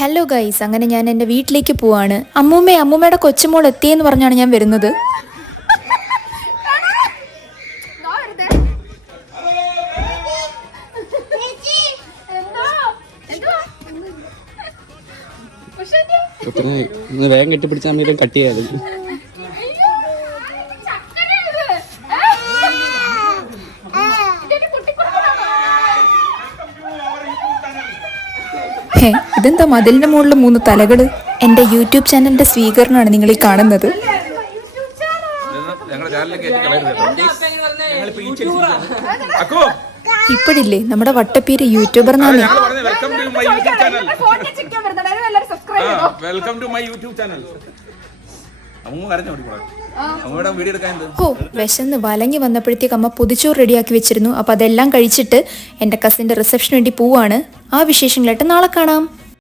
Hello guys, അങ്ങനെ ഞാൻ എൻ്റെ വീട്ടിലേക്ക് പോവാണ്. അമ്മൂമ്മയുടെ കൊച്ചുമോൾ എത്തിയെന്ന് പറഞ്ഞാണ് ഞാൻ വരുന്നത്. വേഗം കെട്ടിപ്പിടിച്ചാൽ കട്ട് ചെയ്യാതെ. ഇതെന്താ മതിലിന്റെ മുകളിൽ 3 തലകള്? എൻ്റെ യൂട്യൂബ് ചാനലിന്റെ സ്വീകരണമാണ് നിങ്ങൾ ഈ കാണുന്നത്. ഇപ്പോഴില്ലേ നമ്മുടെ വട്ടപ്പേര് യൂട്യൂബർ എന്നാണ്. ഓ, വിശന്ന് വലങ്ങി വന്നപ്പോഴത്തേക്ക് അമ്മ പൊതിച്ചോറ് റെഡിയാക്കി വെച്ചിരുന്നു. അപ്പോൾ അതെല്ലാം കഴിച്ചിട്ട് എൻ്റെ കസിൻ്റെ റിസപ്ഷന് വേണ്ടി പോവാണ്. ആ വിശേഷങ്ങളായിട്ട് നാളെ കാണാം.